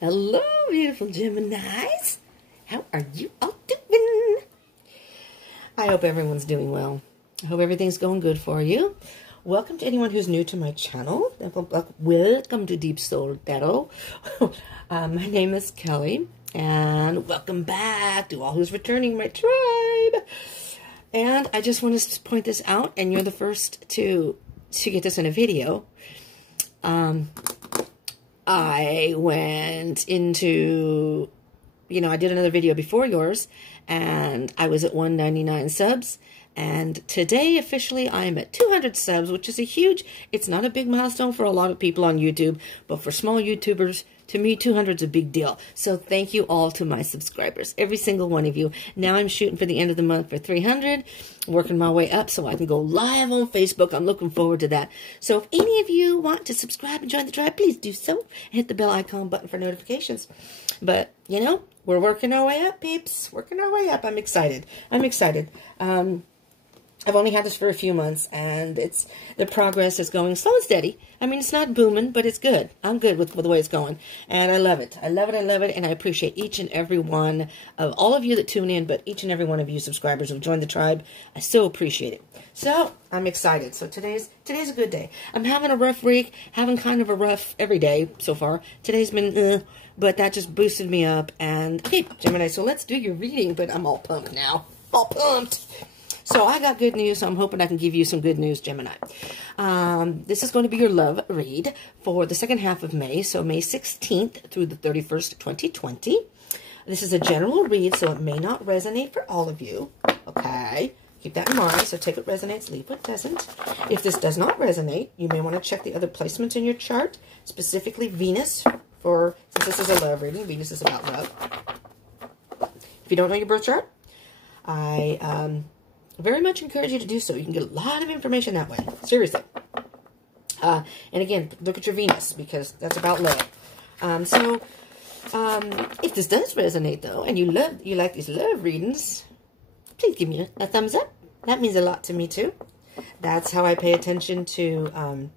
Hello, beautiful Geminis. How are you all doing? I hope everyone's doing well. I hope everything's going good for you. Welcome to anyone who's new to my channel. Welcome to Deep Soul Tarot. My name is Kelly, and welcome back to all who's returning my tribe. And I just want to point this out, and you're the first to get this in a video. I went into, I did another video before yours, and I was at 199 subs. And today, officially, I'm at 200 subs, which is it's not a big milestone for a lot of people on YouTube, but for small YouTubers, to me, 200 is a big deal. So thank you all to my subscribers, every single one of you. Now I'm shooting for the end of the month for 300, working my way up so I can go live on Facebook. I'm looking forward to that. So if any of you want to subscribe and join the tribe, please do so. Hit the bell icon button for notifications. But, we're working our way up, peeps. Working our way up. I'm excited. I've only had this for a few months, and the progress is going slow and steady. I mean, it's not booming, but it's good. I'm good with the way it's going, and I love it. I love it, and I appreciate each and every one of all of you that tune in, but each and every one of you subscribers who've joined the tribe. I so appreciate it. So, I'm excited. So, today's a good day. I'm having a rough week, having kind of a rough every day so far. Today's been, but that just boosted me up, and, okay, Gemini, so let's do your reading, but I'm all pumped now. All pumped. So I got good news, so I'm hoping I can give you some good news, Gemini. This is going to be your love read for the second half of May, so May 16th through the 31st, 2020. This is a general read, so it may not resonate for all of you, okay? Keep that in mind, so take what resonates, leave what doesn't. If this does not resonate, you may want to check the other placements in your chart, specifically Venus, since this is a love reading, Venus is about love. If you don't know your birth chart, I very much encourage you to do so. You can get a lot of information that way. Seriously. And again, look at your Venus, because that's about love. If this does resonate, though, and you like these love readings, please give me a thumbs up. That means a lot to me, too. That's how I pay attention to...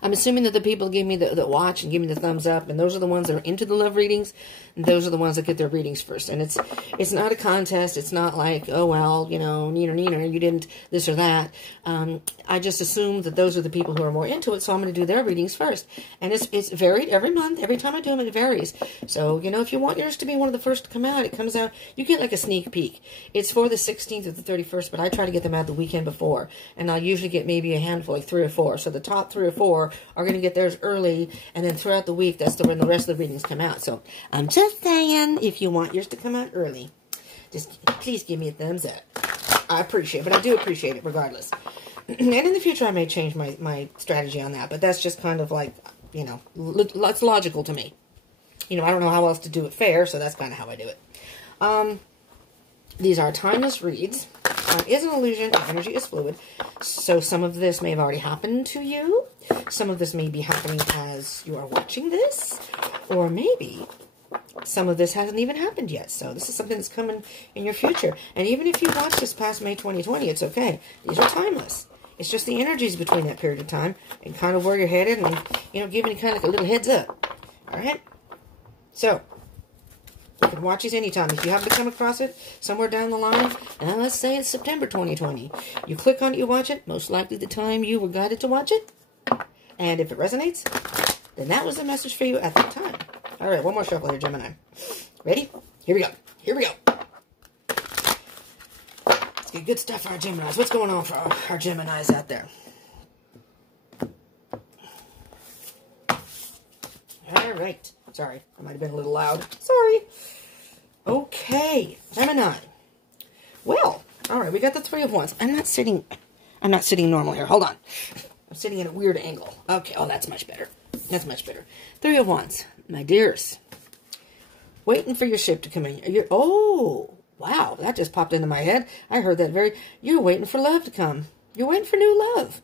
I'm assuming that the people give me the watch and give me the thumbs up, and those are the ones that are into the love readings, and those are the ones that get their readings first. And it's not a contest. It's not like, oh, well, neener, you didn't this or that. I just assume that those are the people who are more into it, so I'm going to do their readings first. And it's varied every month. Every time I do them, it varies. So, if you want yours to be one of the first to come out, it comes out, you get like a sneak peek. It's for the 16th or the 31st, but I try to get them out the weekend before. And I'll usually get maybe a handful, like 3 or 4. So the top 3 or 4 are going to get theirs early, and then throughout the week, that's when the rest of the readings come out. So I'm just saying, if you want yours to come out early, just please give me a thumbs up. I appreciate it, but I do appreciate it regardless. And in the future, I may change my strategy on that, but that's just kind of like, it's logical to me. I don't know how else to do it fair, so that's kind of how I do it. These are timeless reads. Time is an illusion, and energy is fluid. So some of this may have already happened to you. Some of this may be happening as you are watching this. Or maybe some of this hasn't even happened yet. So this is something that's coming in your future. And even if you watch this past May 2020, it's okay. These are timeless. It's just the energies between that period of time and kind of where you're headed and, giving you kind of like a little heads up. All right? So, you can watch these anytime. If you happen to come across it somewhere down the line, and let's say it's September 2020, you click on it, you watch it, most likely the time you were guided to watch it. And if it resonates, then that was the message for you at that time. All right, one more shuffle here, Gemini. Ready? Here we go. Here we go. Let's get good stuff for our Geminis. What's going on for our Geminis out there? All right. Sorry, I might have been a little loud. Sorry. Okay, Gemini. Well, all right, we got the 3 of Wands. I'm not sitting normal here. Hold on. I'm sitting in a weird angle. Okay, oh, that's much better. That's much better. 3 of Wands, my dears. Waiting for your ship to come in. Oh, wow, that just popped into my head. I heard that you're waiting for love to come. You're waiting for new love.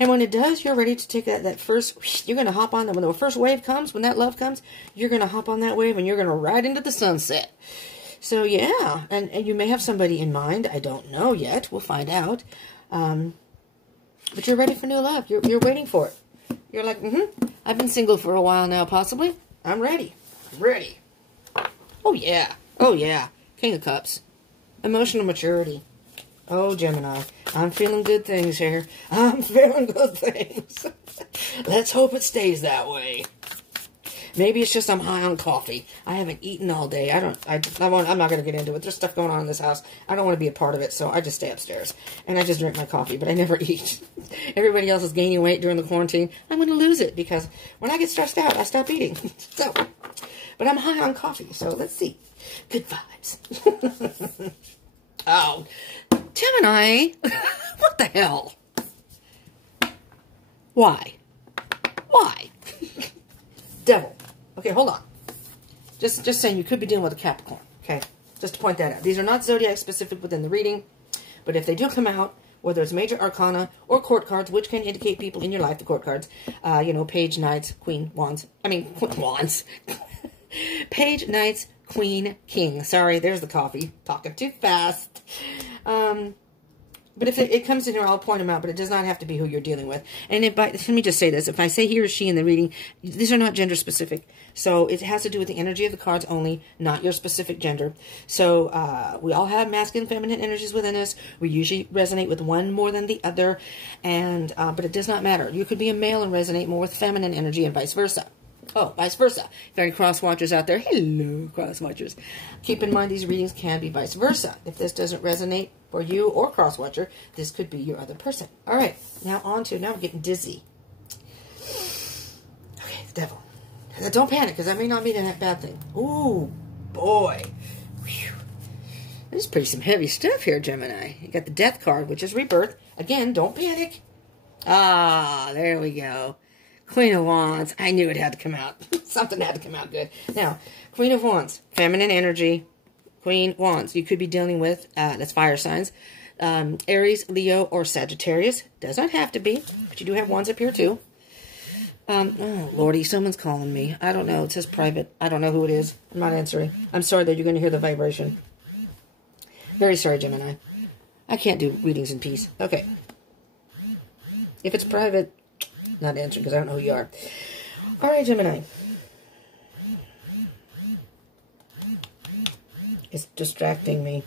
And when it does, you're ready to take that first, you're going to hop on, when the first wave comes, when that love comes, you're going to hop on that wave and you're going to ride into the sunset. So, yeah, and you may have somebody in mind. I don't know yet. We'll find out. But you're ready for new love. You're waiting for it. You're like, I've been single for a while now, possibly. I'm ready. Ready. Oh, yeah. Oh, yeah. King of Cups. Emotional maturity. Oh, Gemini. I'm feeling good things here. I'm feeling good things. Let's hope it stays that way. Maybe it's just I'm high on coffee. I haven't eaten all day. I'm not going to get into it. There's stuff going on in this house. I don't want to be a part of it, so I just stay upstairs. And I just drink my coffee, but I never eat. Everybody else is gaining weight during the quarantine. I'm going to lose it because when I get stressed out, I stop eating. So, but I'm high on coffee, so let's see. Good vibes. Oh, Gemini. What the hell? Why? Why? Devil. Okay, hold on. Just saying you could be dealing with a Capricorn. Okay, just to point that out. These are not zodiac specific within the reading, but if they do come out, whether it's major arcana or court cards, which can indicate people in your life, the court cards, you know, page, knights, queen, wands. I mean, wands. Page, knights, queen, king. Sorry, there's the coffee. Talking too fast. But if it comes in here, I'll point them out, but it does not have to be who you're dealing with. And let me just say this. If I say he or she in the reading, these are not gender specific. So it has to do with the energy of the cards only, not your specific gender. So we all have masculine and feminine energies within us. We usually resonate with one more than the other. And but it does not matter. You could be a male and resonate more with feminine energy and vice versa. Oh, vice versa. If there are any cross watchers out there, hello, cross watchers. Keep in mind these readings can be vice versa. If this doesn't resonate for you or cross watcher, this could be your other person. All right, now I'm getting dizzy. Okay, the devil. Now, don't panic, because that may not mean a bad thing. Ooh, boy. Whew. This is some heavy stuff here, Gemini. You got the death card, which is rebirth. Again, don't panic. Ah, there we go. Queen of Wands. I knew it had to come out. Something had to come out good. Now, Queen of Wands. Feminine energy. Queen Wands. You could be dealing with, that's fire signs. Aries, Leo, or Sagittarius. Does not have to be. But you do have wands up here too. Oh, Lordy. Someone's calling me. I don't know. It says private. I don't know who it is. I'm not answering. I'm sorry that you're going to hear the vibration. Very sorry, Gemini. I can't do readings in peace. Okay. If it's private, not answering because I don't know who you are. All right, Gemini. It's distracting me.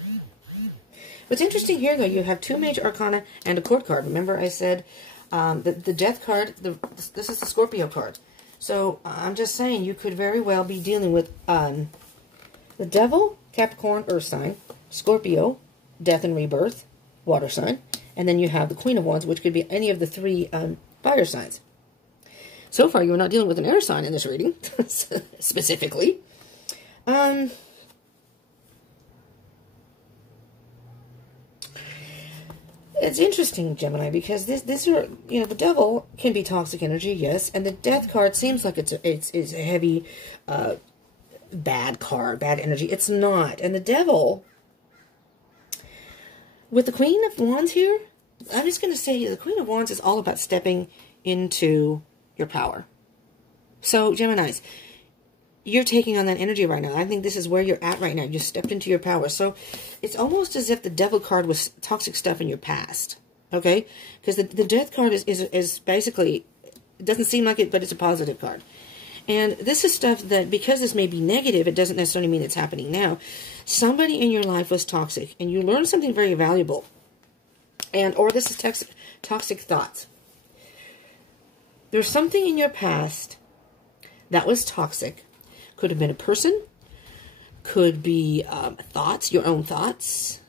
What's interesting here, though, you have two major arcana and a court card. Remember I said the death card, this is the Scorpio card. So I'm just saying you could very well be dealing with the devil, Capricorn, earth sign, Scorpio, death and rebirth, water sign, and then you have the Queen of Wands, which could be any of the three fire signs. So far, you're not dealing with an air sign in this reading, specifically. It's interesting, Gemini, because this are, you know, the devil can be toxic energy, yes, and the death card seems like it's a heavy, bad card, bad energy. It's not, and the devil, with the Queen of Wands here, I'm just going to say the Queen of Wands is all about stepping into your power. So, Geminis, you're taking on that energy right now. I think this is where you're at right now. You stepped into your power. So it's almost as if the devil card was toxic stuff in your past. Okay? Because the death card is basically, it doesn't seem like it, but it's a positive card. And this is stuff that, because this may be negative, it doesn't necessarily mean it's happening now. Somebody in your life was toxic, and you learned something very valuable. Or this is toxic thoughts. There's something in your past that was toxic. Could have been a person. Could be thoughts, your own thoughts.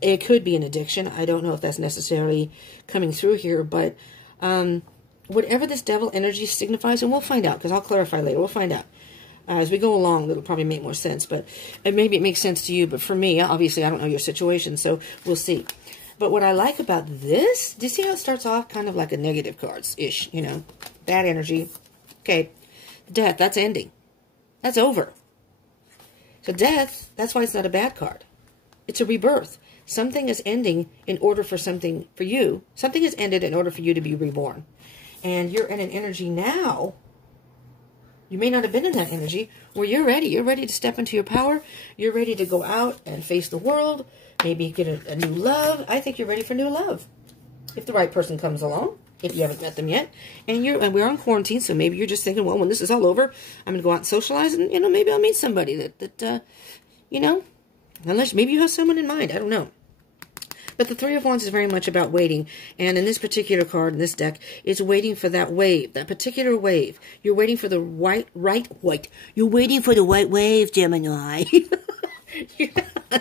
It could be an addiction. I don't know if that's necessarily coming through here, but whatever this devil energy signifies, and we'll find out, because I'll clarify later. We'll find out. As we go along, it'll probably make more sense, but maybe it makes sense to you, but for me, obviously, I don't know your situation, so we'll see. But what I like about this, do you see how it starts off kind of like a negative cards-ish, you know? Bad energy. Okay. Death, that's ending. That's over. So death, that's why it's not a bad card. It's a rebirth. Something is ending in order for something, for you. Something is ended in order for you to be reborn. And you're in an energy now. You may not have been in that energy where you're ready. You're ready to step into your power. You're ready to go out and face the world. Maybe get a new love. I think you're ready for new love. if the right person comes along, if you haven't met them yet, and we're on quarantine, so maybe you're just thinking, well, when this is all over, I'm going to go out and socialize, and, you know, maybe I'll meet somebody that you know, unless maybe you have someone in mind, I don't know. But the Three of Wands is very much about waiting. And in this particular card, in this deck, it's waiting for that wave, that particular wave. You're waiting for the You're waiting for the white wave, Gemini.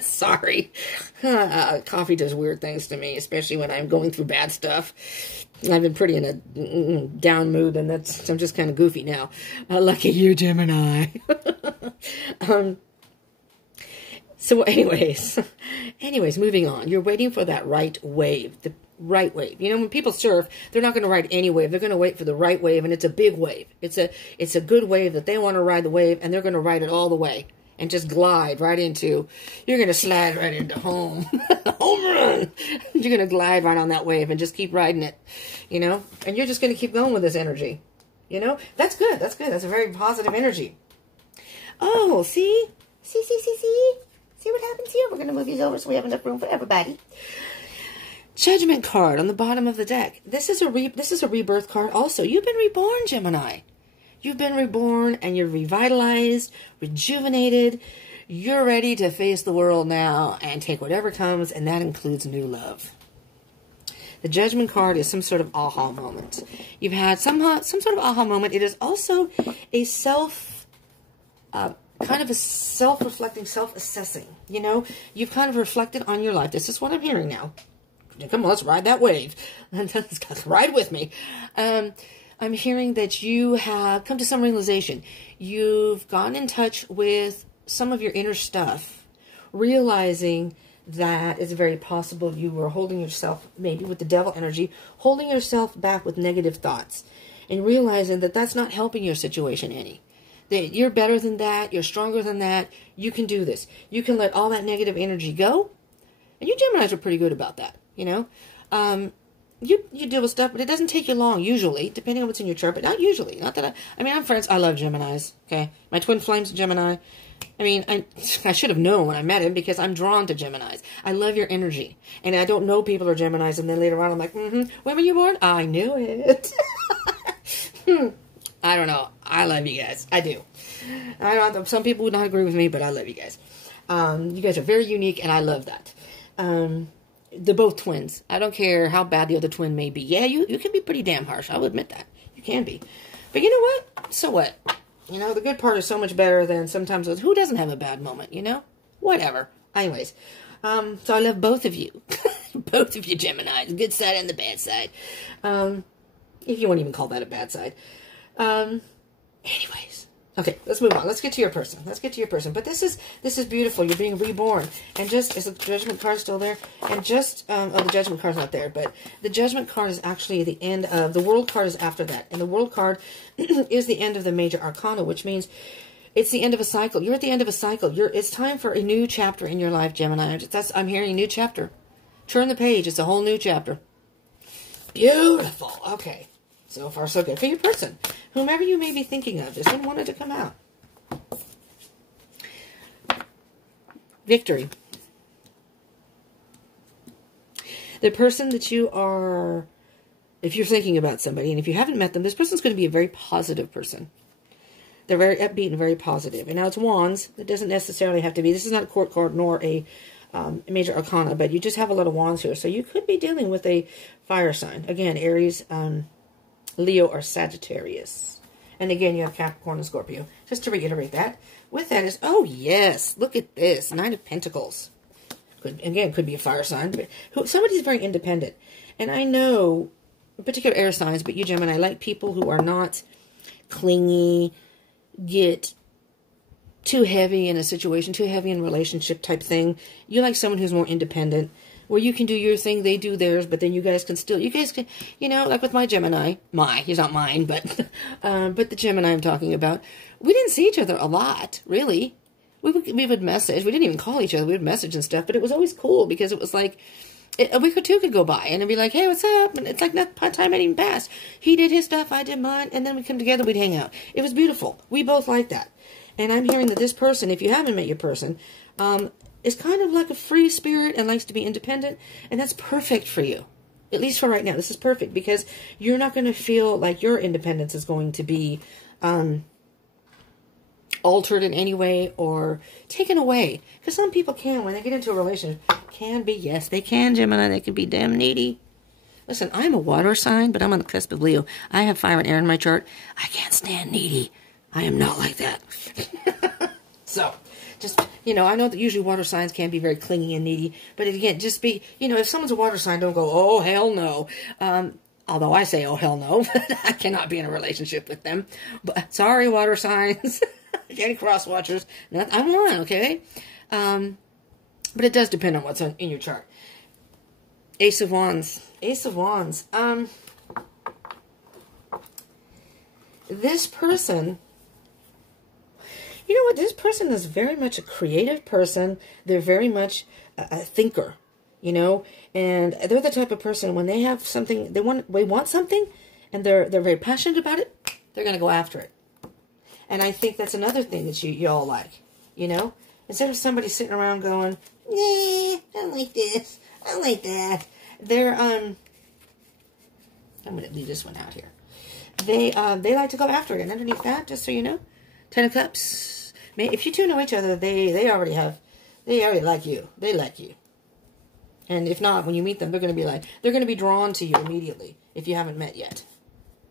Sorry. Coffee does weird things to me, especially when I'm going through bad stuff. I've been pretty in a down mood, and I'm just kind of goofy now. Lucky you, Gemini. So anyways, moving on. You're waiting for that right wave, the right wave. You know, when people surf, they're not going to ride any wave. They're going to wait for the right wave, and it's a big wave. It's a good wave that they want to ride the wave, and they're going to ride it all the way and just glide right into, you're going to slide right into home. Home run! You're going to glide right on that wave and just keep riding it, you know? And you're just going to keep going with this energy, you know? That's good. That's good. That's a very positive energy. Oh, see? See what happens here? We're going to move these over so we have enough room for everybody. Judgment card on the bottom of the deck. This is a rebirth card also. You've been reborn, Gemini. You've been reborn, and you're revitalized, rejuvenated. You're ready to face the world now and take whatever comes, and that includes new love. The Judgment card is some sort of aha moment. You've had some sort of aha moment. It is also a kind of a self-reflecting, self-assessing. You know, you've kind of reflected on your life. This is what I'm hearing now. Come on, let's ride that wave. Ride with me. I'm hearing that you have come to some realization. You've gotten in touch with some of your inner stuff, realizing that it's very possible you were holding yourself, maybe with the devil energy, holding yourself back with negative thoughts, and realizing that that's not helping your situation any. That you're better than that, you're stronger than that, you can do this. You can let all that negative energy go. And you Geminis are pretty good about that, you know. You deal with stuff, but it doesn't take you long, usually, depending on what's in your chart, but not usually. Not that I mean, I'm friends, I love Geminis, okay. My twin flame's a Gemini. I mean, I should have known when I met him because I'm drawn to Geminis. I love your energy. And I don't know people are Geminis, and then later on I'm like, when were you born? I knew it. I don't know. I love you guys. I do. Some people would not agree with me, but I love you guys. You guys are very unique, and I love that. They're both twins. I don't care how bad the other twin may be. Yeah, you can be pretty damn harsh. I'll admit that. You can be. But you know what? So what? You know, the good part is so much better than sometimes who doesn't have a bad moment, you know? Whatever. Anyways. So I love both of you. Both of you Geminis. The good side and the bad side. If you won't even call that a bad side. Anyways. Okay, let's move on. Let's get to your person. Let's get to your person. But this is beautiful. You're being reborn. And just, is the Judgment card still there? And just, oh, the Judgment card's not there. But the Judgment card is actually the end of, the World card is after that. And the World card is the end of the Major Arcana, which means it's the end of a cycle. You're at the end of a cycle. It's time for a new chapter in your life, Gemini. I'm hearing a new chapter. Turn the page. It's a whole new chapter. Beautiful. Okay. So far, so good. For your person, whomever you may be thinking of, this one wanted to come out. Victory. The person that you are, if you're thinking about somebody, and if you haven't met them, this person's going to be a very positive person. They're very upbeat and very positive. And now it's Wands. It doesn't necessarily have to be. This is not a court card nor a Major Arcana, but you just have a lot of Wands here. So you could be dealing with a fire sign. Again, Aries, Leo, or Sagittarius. And again, you have Capricorn and Scorpio. Just to reiterate that. With that is, oh yes, look at this. 9 of Pentacles. Could be a fire sign. But somebody's very independent. And I know, particular air signs, but you Gemini, like people who are not clingy, get too heavy in a situation, too heavy in a relationship type thing. You like someone who's more independent, where you can do your thing, they do theirs, but then you guys can, you know, like with my Gemini, he's not mine, but the Gemini I'm talking about, we didn't see each other a lot, really. We would message, we didn't even call each other, we would message and stuff, but it was always cool, because it was like, a week or two could go by, and it'd be like, hey, what's up? And it's like that time had even passed. He did his stuff, I did mine, and then we'd come together, we'd hang out. It was beautiful. We both liked that. And I'm hearing that this person, if you haven't met your person, is kind of like a free spirit and likes to be independent, and that's perfect for you. At least for right now. This is perfect because you're not going to feel like your independence is going to be altered in any way or taken away. Because some people can, when they get into a relationship, can be, yes, they can, Gemini. They can be damn needy. Listen, I'm a water sign, but I'm on the cusp of Leo. I have fire and air in my chart. I can't stand needy. I am not like that. So, just, you know, I know that usually water signs can be very clingy and needy. But again, just be, you know, if someone's a water sign, don't go, oh, hell no. Although I say, oh, hell no. I cannot be in a relationship with them. But sorry, water signs. Any cross watchers. I'm one, okay? But it does depend on what's in your chart. Ace of Wands. Ace of Wands. This person, you know what? This person is very much a creative person. They're very much a thinker, you know? And they're the type of person, when they have something, they want something, and they're very passionate about it, they're going to go after it. And I think that's another thing that you all like, you know? Instead of somebody sitting around going, nah, I don't like this, I don't like that. They're, I'm going to leave this one out here. They like to go after it. And underneath that, just so you know, 10 of Cups. If you two know each other, they already like you. They like you. And if not, when you meet them, they're going to be drawn to you immediately if you haven't met yet.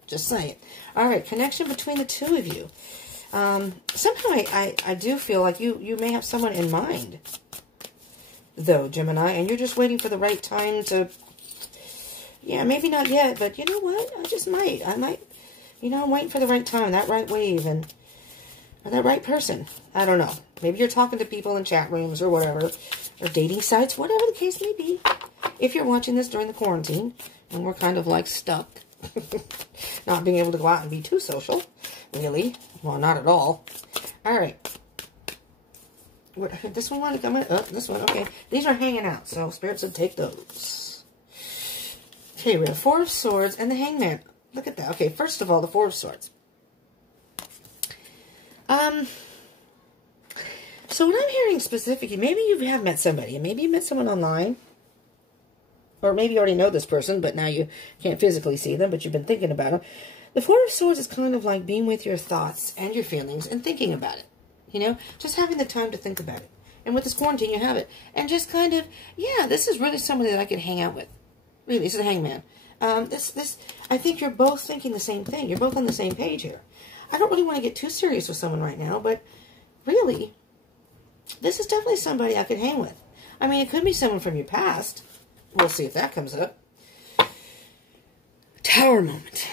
Just saying. All right, connection between the two of you. Somehow I do feel like you may have someone in mind, though, Gemini, and you're just waiting for the right time to, yeah, maybe not yet, but you know what? I might, you know, I'm waiting for the right time, that right wave, or that right person. I don't know. Maybe you're talking to people in chat rooms or whatever, or dating sites, whatever the case may be. If you're watching this during the quarantine, and we're kind of like stuck, not being able to go out and be too social, really. Well, not at all. All right. This one want to come in? Oh, this one. Okay. These are hanging out, so spirits will take those. Okay, we have 4 of Swords and the Hangman. Look at that. Okay, first of all, the 4 of Swords. So what I'm hearing specifically, maybe you have met somebody, and maybe you met someone online, or maybe you already know this person, but now you can't physically see them, but you've been thinking about them. The 4 of Swords is kind of like being with your thoughts and your feelings and thinking about it. You know, just having the time to think about it. And with this quarantine, you have it. And just kind of, yeah, this is really somebody that I could hang out with. Really, this is the Hangman. I think you're both thinking the same thing. You're both on the same page here. I don't really want to get too serious with someone right now, but really, this is definitely somebody I could hang with. I mean, it could be someone from your past. We'll see if that comes up. Tower moment.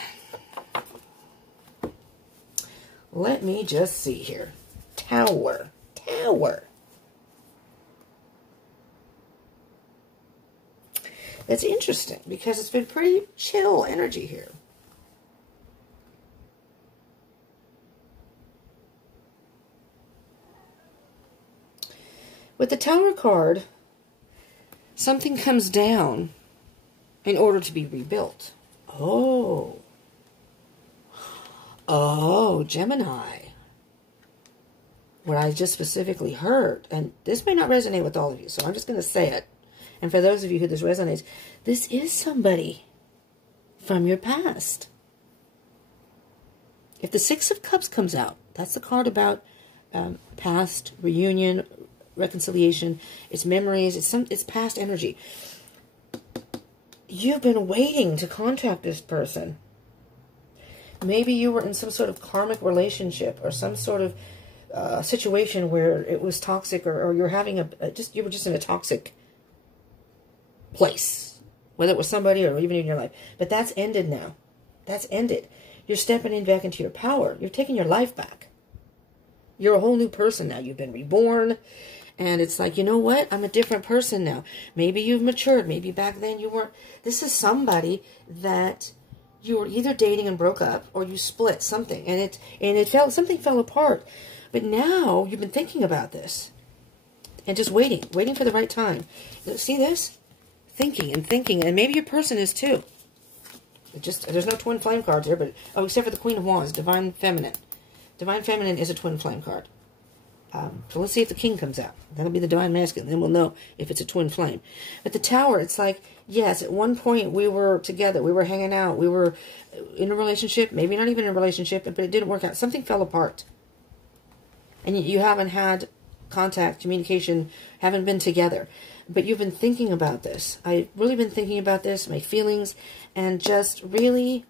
Let me just see here. Tower. That's interesting because it's been pretty chill energy here. With the Tower card, something comes down in order to be rebuilt. Oh, Gemini. What I just specifically heard, and this may not resonate with all of you, so I'm just going to say it. And for those of you who this resonates, this is somebody from your past. If the 6 of Cups comes out, that's the card about past, reunion, reconciliation. It's memories. It's past energy. You've been waiting to contact this person. Maybe you were in some sort of karmic relationship or some sort of situation where it was toxic, or you're having you were just in a toxic place, whether it was somebody or even in your life. But that's ended now. That's ended. You're stepping back into your power. You're taking your life back. You're a whole new person now. You've been reborn. And it's like, you know what? I'm a different person now. Maybe you've matured. Maybe back then you weren't. This is somebody that you were either dating and broke up, or you split something, and something fell apart. But now you've been thinking about this and just waiting for the right time. See this? Thinking, and maybe your person is too. There's no twin flame cards here, but except for the Queen of Wands, Divine Feminine. Divine Feminine is a twin flame card. So let's see if the king comes out. That'll be the divine masculine. Then we'll know if it's a twin flame. But the tower, it's like, yes, at one point we were together. We were hanging out. We were in a relationship. Maybe not even in a relationship, but it didn't work out. Something fell apart. And you haven't had contact, communication, haven't been together. But you've been thinking about this. I've really been thinking about this, my feelings, and just really...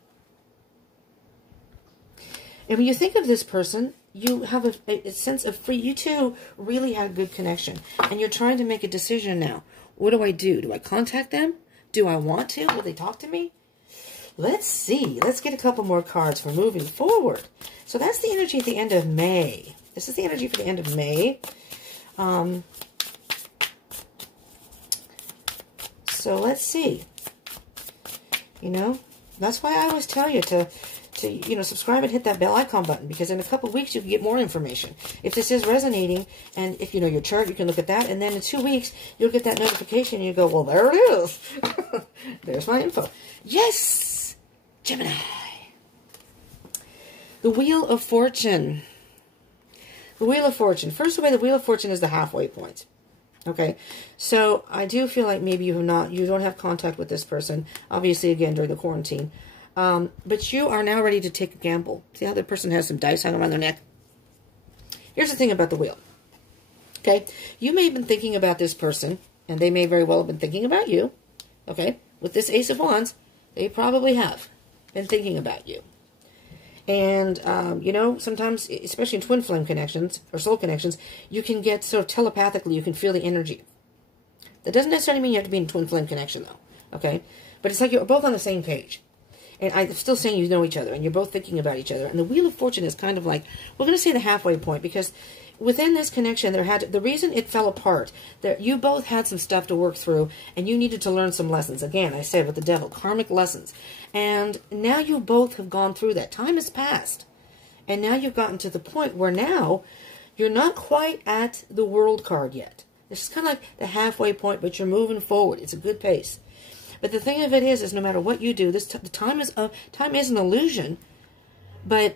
And when you think of this person, you have a sense of free. You two really had a good connection. And you're trying to make a decision now. What do I do? Do I contact them? Do I want to? Will they talk to me? Let's see. Let's get a couple more cards for moving forward. So that's the energy at the end of May. This is the energy for the end of May. So let's see. You know, that's why I always tell you to subscribe and hit that bell icon button, because in a couple of weeks you can get more information. If this is resonating, and if you know your chart, you can look at that, and then in 2 weeks you'll get that notification and you go, well, there it is. There's my info. Yes! Gemini. The Wheel of Fortune. The Wheel of Fortune. First of all, the Wheel of Fortune is the halfway point. Okay, so I do feel like maybe you don't have contact with this person, obviously, again, during the quarantine. But you are now ready to take a gamble. See how the person has some dice hung around their neck? Here's the thing about the wheel. Okay, you may have been thinking about this person, and they may very well have been thinking about you. Okay, with this Ace of Wands, they probably have been thinking about you. And, you know, sometimes, especially in twin flame connections, or soul connections, you can get sort of telepathically, you can feel the energy. That doesn't necessarily mean you have to be in a twin flame connection, though. Okay, but it's like you're both on the same page. And I'm still saying you know each other, and you're both thinking about each other. And the Wheel of Fortune is kind of like, we're going to say the halfway point, because within this connection, the reason it fell apart, that you both had some stuff to work through, and you needed to learn some lessons. Again, I said with the devil, karmic lessons. And now you both have gone through that. Time has passed. And now you've gotten to the point where now you're not quite at the World card yet. This is kind of like the halfway point, but you're moving forward. It's a good pace. But the thing of it is no matter what you do, the time is an illusion, but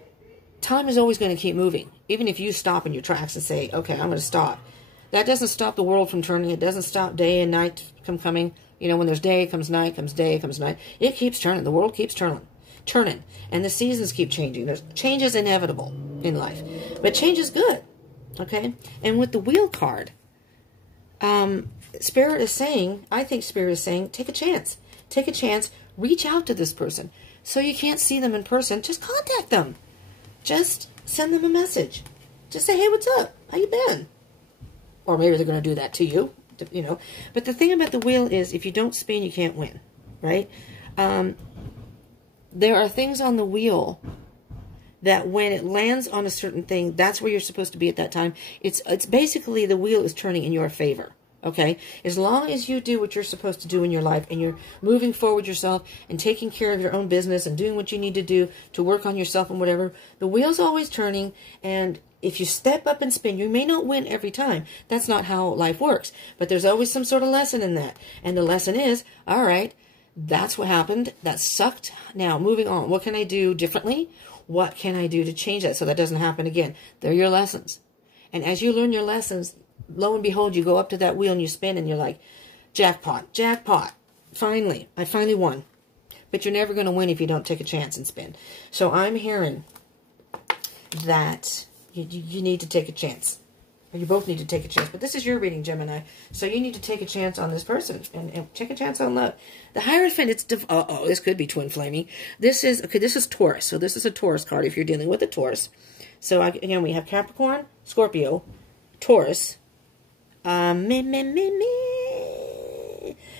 time is always going to keep moving. Even if you stop in your tracks and say, okay, I'm going to stop. That doesn't stop the world from turning. It doesn't stop day and night from coming. You know, when there's day, comes night, comes day, comes night. It keeps turning. The world keeps turning. And the seasons keep changing. Change is inevitable in life. But change is good. Okay? And with the Wheel card, Spirit is saying, I think Spirit is saying, take a chance. Take a chance. Reach out to this person. So you can't see them in person, just contact them. Just send them a message. Just say, hey, what's up? How you been? Or maybe they're going to do that to you, you know. But the thing about the wheel is, if you don't spin, you can't win, right? There are things on the wheel that when it lands on a certain thing, that's where you're supposed to be at that time. It's basically the wheel is turning in your favor. Okay, as long as you do what you're supposed to do in your life, and you're moving forward yourself and taking care of your own business and doing what you need to do to work on yourself and whatever, the wheel's always turning. And if you step up and spin, you may not win every time. That's not how life works. But there's always some sort of lesson in that. And the lesson is, all right, that's what happened. That sucked. Now, moving on. What can I do differently? What can I do to change that so that doesn't happen again? They're your lessons. And as you learn your lessons, lo and behold, you go up to that wheel and you spin and you're like, jackpot, jackpot. Finally, I finally won. But you're never going to win if you don't take a chance and spin. So I'm hearing that you need to take a chance. Or you both need to take a chance. But this is your reading, Gemini. So you need to take a chance on this person. And take a chance on love. The Hierophant, it's... this could be twin flaming. This is Taurus. So this is a Taurus card if you're dealing with a Taurus. So again, we have Capricorn, Scorpio, Taurus, and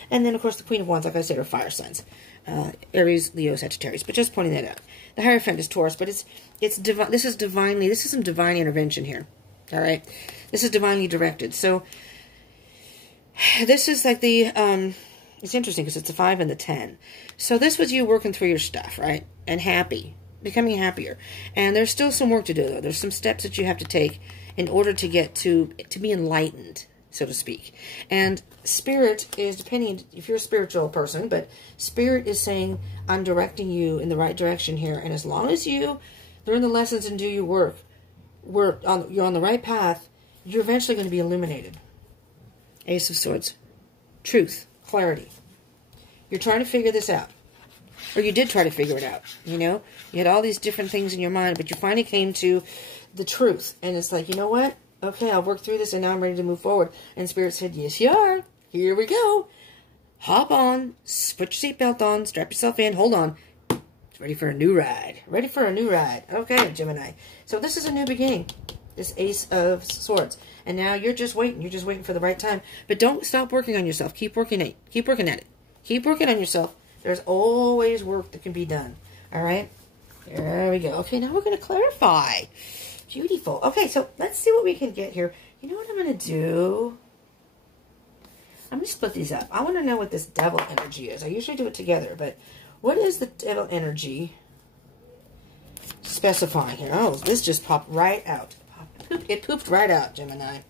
then, of course, the Queen of Wands, like I said, are fire signs. Aries, Leo, Sagittarius. But just pointing that out. The Hierophant is Taurus, but it's this is some divine intervention here. All right? This is divinely directed. So, this is like the, it's interesting because it's the 5 and the 10. So, this was you working through your stuff, right? And happy. Becoming happier. And there's still some work to do, though. There's some steps that you have to take in order to get to be enlightened, so to speak. And Spirit is, depending if you're a spiritual person, but Spirit is saying, I'm directing you in the right direction here. And as long as you learn the lessons and do your work, you're on the right path, you're eventually going to be illuminated. Ace of Swords. Truth. Clarity. You're trying to figure this out. Or you did try to figure it out, you know? You had all these different things in your mind, but you finally came to the truth. And it's like, you know what? Okay, I'll work through this, and now I'm ready to move forward. And Spirit said, yes, you are. Here we go. Hop on. Put your seatbelt on. Strap yourself in. Hold on. Ready for a new ride. Ready for a new ride. Okay, Gemini. So this is a new beginning. This Ace of Swords. And now you're just waiting. You're just waiting for the right time. But don't stop working on yourself. Keep working at it. Keep working at it. Keep working on yourself. There's always work that can be done. All right? There we go. Okay, now we're going to clarify. Beautiful. Okay, so let's see what we can get here. You know what I'm going to do? I'm going to split these up. I want to know what this devil energy is. I usually do it together, but what is the devil energy specifying here? Oh, this just popped right out. It pooped right out, Gemini.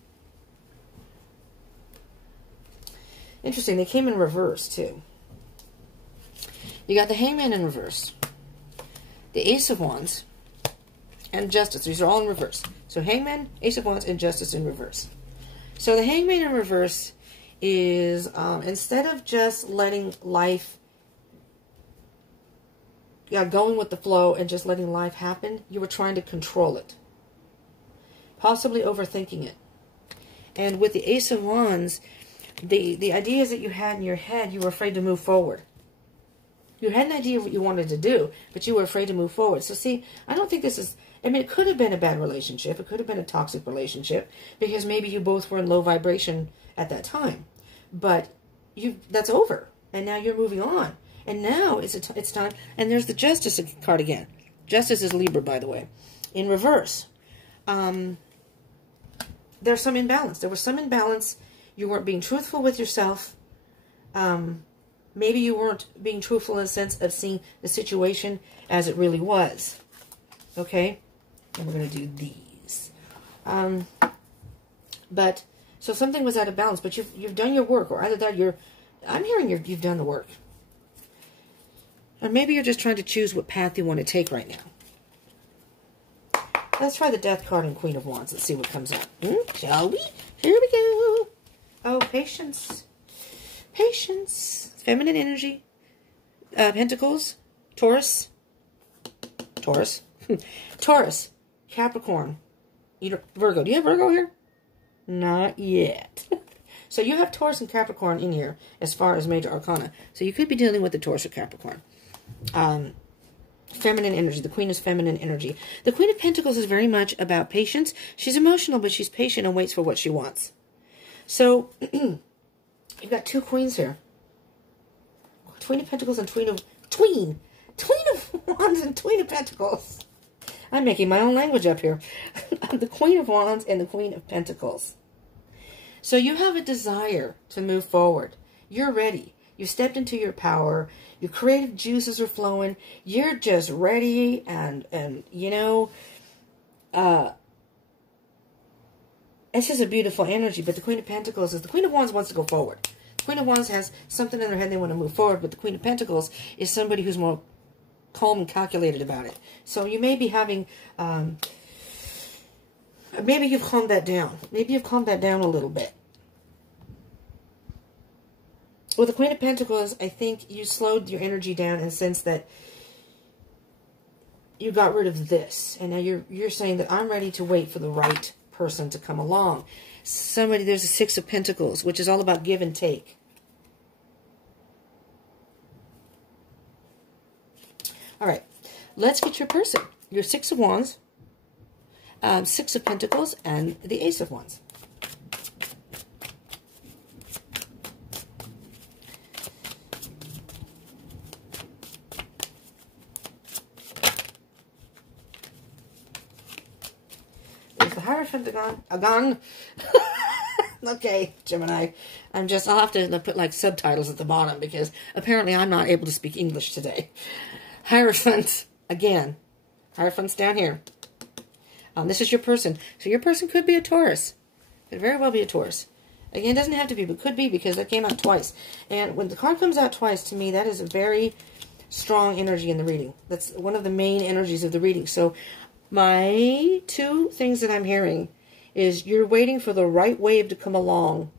Interesting. They came in reverse, too. You got the Hangman in reverse, the Ace of Wands, and Justice. These are all in reverse. So Hangman, Ace of Wands, and Justice in reverse. So the Hangman in reverse is, instead of just letting life, going with the flow and just letting life happen, you were trying to control it. Possibly overthinking it. And with the Ace of Wands, the ideas that you had in your head, you were afraid to move forward. You had an idea of what you wanted to do, but you were afraid to move forward. So see, I don't think this is, I mean, it could have been a bad relationship. It could have been a toxic relationship because maybe you both were in low vibration at that time. But that's over. And now you're moving on. And now it's time. And there's the Justice card again. Justice is Libra, by the way. In reverse. There's some imbalance. There was some imbalance. You weren't being truthful with yourself. Maybe you weren't being truthful in the sense of seeing the situation as it really was. Okay? And we're going to do these. But, so something was out of balance, but you've done your work, or either that I'm hearing you've done the work. Or maybe you're just trying to choose what path you want to take right now. Let's try the Death card and Queen of Wands. Let's see what comes out. Shall we? Here we go. Oh, patience. Patience. Feminine energy. Pentacles. Taurus. Taurus. Taurus. Capricorn. Virgo. Do you have Virgo here? Not yet. So you have Taurus and Capricorn in here as far as major arcana. So you could be dealing with the Taurus or Capricorn. Feminine energy. The Queen is feminine energy. The Queen of Pentacles is very much about patience. She's emotional, but she's patient and waits for what she wants. So you've got two queens here. Queen of Pentacles and Tween of Wands and Queen of Pentacles. I'm making my own language up here. The Queen of Wands and the Queen of Pentacles. So you have a desire to move forward. You're ready. You stepped into your power. Your creative juices are flowing. You're just ready and you know, it's just a beautiful energy. But the Queen of Pentacles is, the Queen of Wands wants to go forward. The Queen of Wands has something in their head they want to move forward, but the Queen of Pentacles is somebody who's more calm and calculated about it. So you may be having, maybe you've calmed that down. Maybe you've calmed that down a little bit. With the Queen of Pentacles, I think you slowed your energy down in the sense that you got rid of this. And now you're saying that I'm ready to wait for the right person to come along. There's a Six of Pentacles, which is all about give and take. All right, let's get your person. Your Six of Wands, Six of Pentacles, and the Ace of Wands. There's the Hierophant Agon. Okay, Gemini. I'll have to put like subtitles at the bottom because apparently I'm not able to speak English today. Hierophant, again. Hierophant's down here. This is your person. So your person could be a Taurus. Could very well be a Taurus. Again, it doesn't have to be, but could be because that came out twice. And when the card comes out twice, to me, that is a very strong energy in the reading. That's one of the main energies of the reading. So my two things that I'm hearing is you're waiting for the right wave to come along.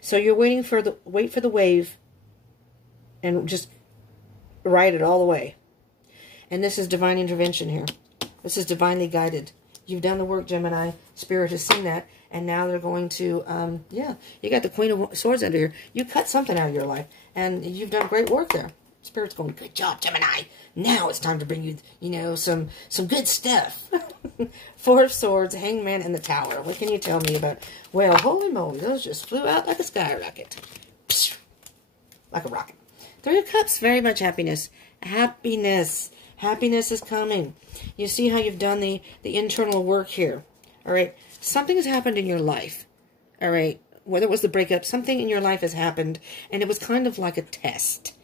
So you're waiting for the wave and just ride it all the way. And this is divine intervention here. This is divinely guided. You've done the work, Gemini. Spirit has seen that. And now they're going to, yeah, you got the Queen of Swords under here. You cut something out of your life. And you've done great work there. Spirit's going, good job, Gemini. Now it's time to bring you, you know, some good stuff. Four of Swords, Hangman, and the Tower. What can you tell me about? Well, holy moly, those just flew out like a skyrocket. Like a rocket. Three of Cups, very much happiness. Happiness. Happiness is coming. You see how you've done the internal work here. All right. Something has happened in your life. All right. Whether it was the breakup, something in your life has happened. And it was kind of like a test,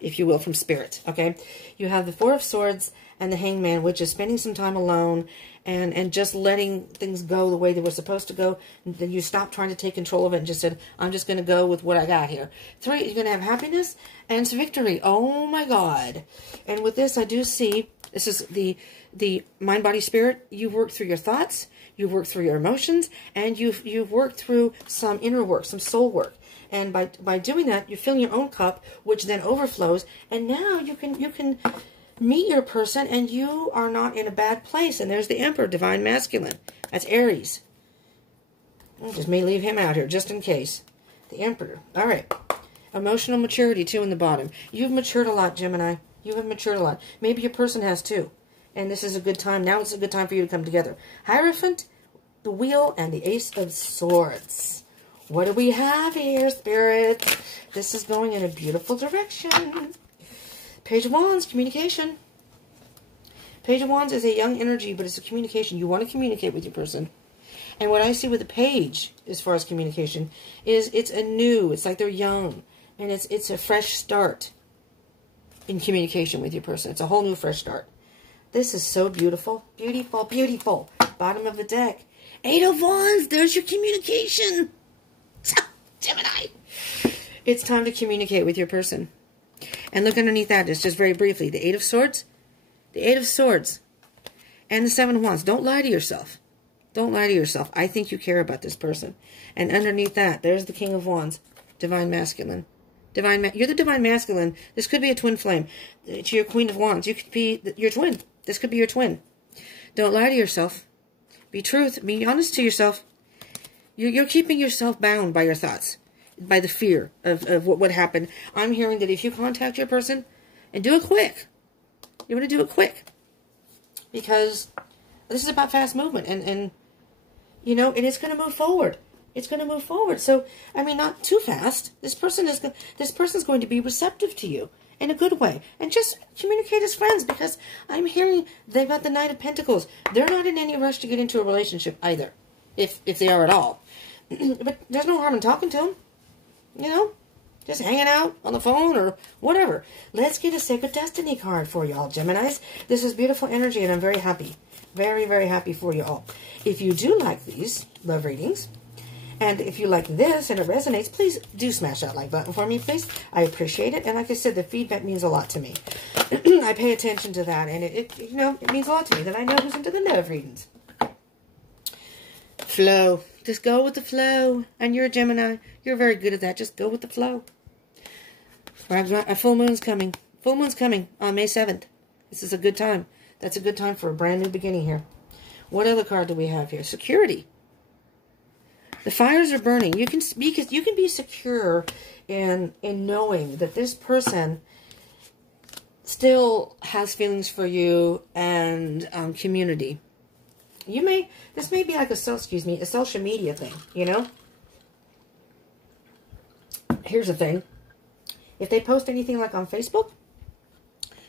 if you will, from Spirit. Okay. You have the Four of Swords and the Hangman, which is spending some time alone and just letting things go the way they were supposed to go. And then you stopped trying to take control of it and just said, I'm just going to go with what I got here. Three, you're going to have happiness and victory. Oh my God. And with this, I do see, this is the mind, body, spirit. You've worked through your thoughts. You've worked through your emotions. And you've worked through some inner work, some soul work. And by doing that, you're filling your own cup, which then overflows. And now you can meet your person, and you are not in a bad place. And there's the Emperor, divine masculine. That's Aries. I just may leave him out here, just in case. The Emperor. All right. Emotional maturity, too, in the bottom. You've matured a lot, Gemini. You have matured a lot. Maybe your person has, too. And this is a good time. Now it's a good time for you to come together. Hierophant, the Wheel, and the Ace of Swords. What do we have here, Spirit? This is going in a beautiful direction. Page of Wands, communication. Page of Wands is a young energy, but it's a communication. You want to communicate with your person. And what I see with the page, as far as communication, is it's it's like they're young. And it's a fresh start in communication with your person. It's a whole new fresh start. This is so beautiful. Beautiful, beautiful. Bottom of the deck. Eight of Wands, there's your communication. Gemini. It's time to communicate with your person. And look underneath that, just very briefly, the Eight of Swords, the Eight of Swords, and the Seven of Wands. Don't lie to yourself. Don't lie to yourself. I think you care about this person. And underneath that, there's the King of Wands, divine masculine. You're the divine masculine. This could be a twin flame to your Queen of Wands. You could be your twin. This could be your twin. Don't lie to yourself. Be truth. Be honest to yourself. You're keeping yourself bound by your thoughts, by the fear of what would happen. I'm hearing that if you contact your person and do it quick, you want to do it quick, because this is about fast movement, and you know, and it's going to move forward. It's going to move forward. So, I mean, not too fast. This person's going to be receptive to you in a good way, and just communicate as friends, because I'm hearing they've got the Knight of Pentacles. They're not in any rush to get into a relationship either, if they are at all. But there's no harm in talking to them. You know, just hanging out on the phone or whatever. Let's get a Sacred Destiny card for y'all, Geminis. This is beautiful energy, and I'm very happy. Very, very happy for you all. If you do like these love readings, and if you like this and it resonates, please do smash that like button for me, please. I appreciate it. And like I said, the feedback means a lot to me. I pay attention to that, and it means a lot to me that I know who's into the love readings. Flow. Just go with the flow. And you're a Gemini. You're very good at that. Just go with the flow. A full moon's coming. Full moon's coming on May 7th. This is a good time. That's a good time for a brand new beginning here. What other card do we have here? Security. The fires are burning. You can be secure in knowing that this person still has feelings for you and community. This may be like a social media thing, you know? Here's the thing. If they post anything like on Facebook,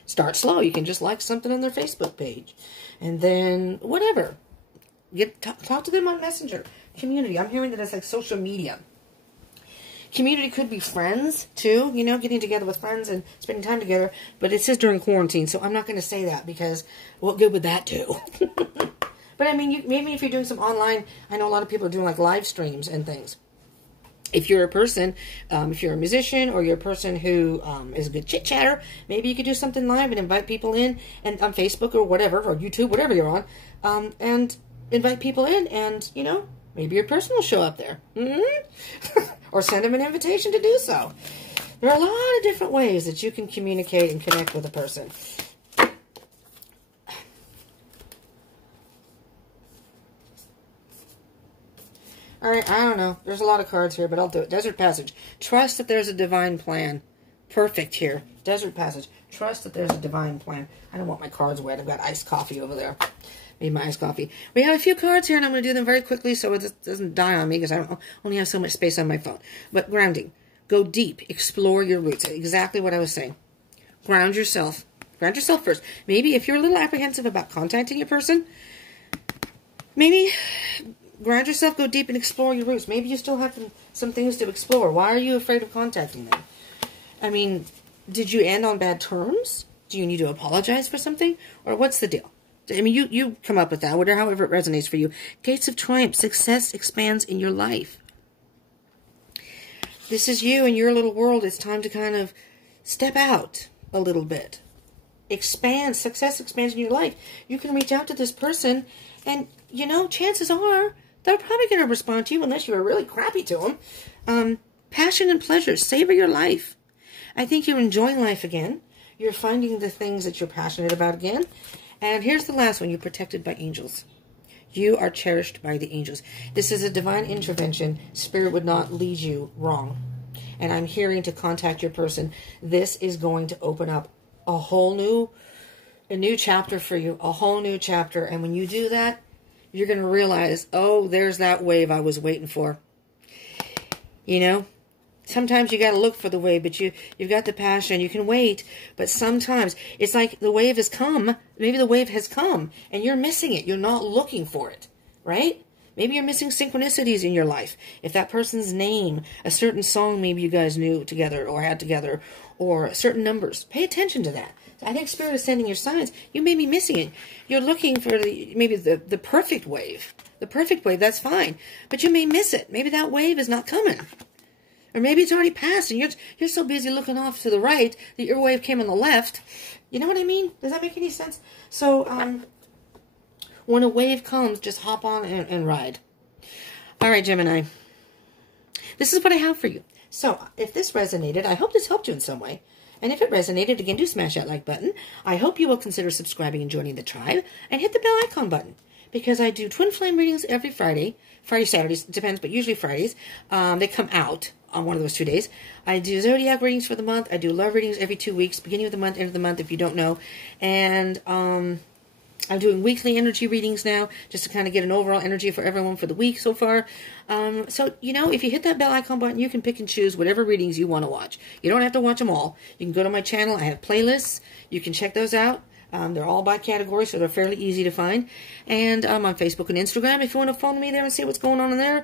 start slow. You can just like something on their Facebook page. And then, whatever. Talk to them on Messenger. Community. I'm hearing that it's like social media. Community could be friends, too. You know, getting together with friends and spending time together. But it says during quarantine, so I'm not going to say that, because what good would that do? But, I mean, maybe if you're doing some online, I know a lot of people are doing, like, live streams and things. If you're a person, if you're a musician, or you're a person who is a good chit-chatter, maybe you could do something live and invite people in, and on Facebook or whatever, or YouTube, whatever you're on, and invite people in, and, you know, maybe your person will show up there. Or send them an invitation to do so. There are a lot of different ways that you can communicate and connect with a person. All right, I don't know. There's a lot of cards here, but I'll do it. Desert Passage. Trust that there's a divine plan. Perfect here. Desert Passage. Trust that there's a divine plan. I don't want my cards wet. I've got iced coffee over there. Made my iced coffee. We have a few cards here, and I'm going to do them very quickly so it doesn't die on me because I only have so much space on my phone. But grounding. Go deep. Explore your roots. Exactly what I was saying. Ground yourself. Ground yourself first. Maybe if you're a little apprehensive about contacting a person, maybe ground yourself, go deep, and explore your roots. Maybe you still have some things to explore. Why are you afraid of contacting them? I mean, did you end on bad terms? Do you need to apologize for something? Or what's the deal? I mean, you come up with that, whatever, however it resonates for you. Gates of Triumph. Success expands in your life. This is you and your little world. It's time to kind of step out a little bit. Expand. Success expands in your life. You can reach out to this person, and, you know, chances are they're probably going to respond to you unless you're really crappy to them. Passion and pleasure. Savor your life. I think you're enjoying life again. You're finding the things that you're passionate about again. And here's the last one. You're protected by angels. You are cherished by the angels. This is a divine intervention. Spirit would not lead you wrong. And I'm hearing to contact your person. This is going to open up a whole new chapter for you. A whole new chapter. And when you do that, you're going to realize, oh, there's that wave I was waiting for. You know? Sometimes you got to look for the wave, but you've got the passion. You can wait, but sometimes it's like the wave has come. Maybe the wave has come, and you're missing it. You're not looking for it, right? Maybe you're missing synchronicities in your life. If that person's name, a certain song maybe you guys knew together or had together, or certain numbers, pay attention to that. I think Spirit is sending your signs. You may be missing it. You're looking for maybe the perfect wave. The perfect wave, that's fine, but you may miss it. Maybe that wave is not coming. Or maybe it's already passed and you're so busy looking off to the right that your wave came on the left. You know what I mean? Does that make any sense? So, when a wave comes, just hop on and ride. All right, Gemini. This is what I have for you. So, if this resonated, I hope this helped you in some way. And if it resonated, again, do smash that like button. I hope you will consider subscribing and joining the tribe. And hit the bell icon button. Because I do twin flame readings every Friday. Friday, Saturdays, it depends, but usually Fridays. They come out on one of those 2 days. I do zodiac readings for the month. I do love readings every 2 weeks, beginning of the month, end of the month, if you don't know. And I'm doing weekly energy readings now, just to kind of get an overall energy for everyone for the week so far. So, you know, if you hit that bell icon button, you can pick and choose whatever readings you want to watch. You don't have to watch them all. You can go to my channel. I have playlists. You can check those out. They're all by category, so they're fairly easy to find. And I'm on Facebook and Instagram if you want to follow me there and see what's going on in there.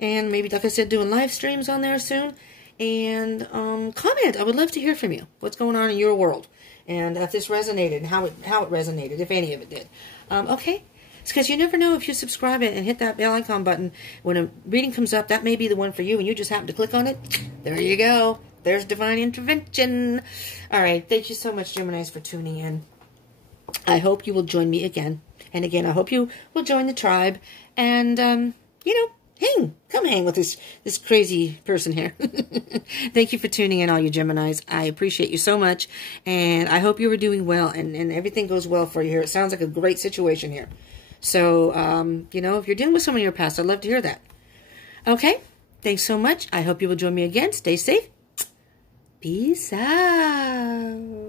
And maybe, like I said, doing live streams on there soon. And comment. I would love to hear from you. What's going on in your world. And if this resonated and how it resonated, if any of it did. Okay? It's because you never know if you subscribe and hit that bell icon button. When a reading comes up, that may be the one for you, and you just happen to click on it. There you go. There's divine intervention. All right. Thank you so much, Geminis, for tuning in. I hope you will join me again. And again, I hope you will join the tribe. And, you know, come hang with this crazy person here. Thank you for tuning in, all you Geminis. I appreciate you so much. And I hope you are doing well and everything goes well for you here. It sounds like a great situation here. So, you know, if you're dealing with someone in your past, I'd love to hear that. Okay? Thanks so much. I hope you will join me again. Stay safe. Peace out.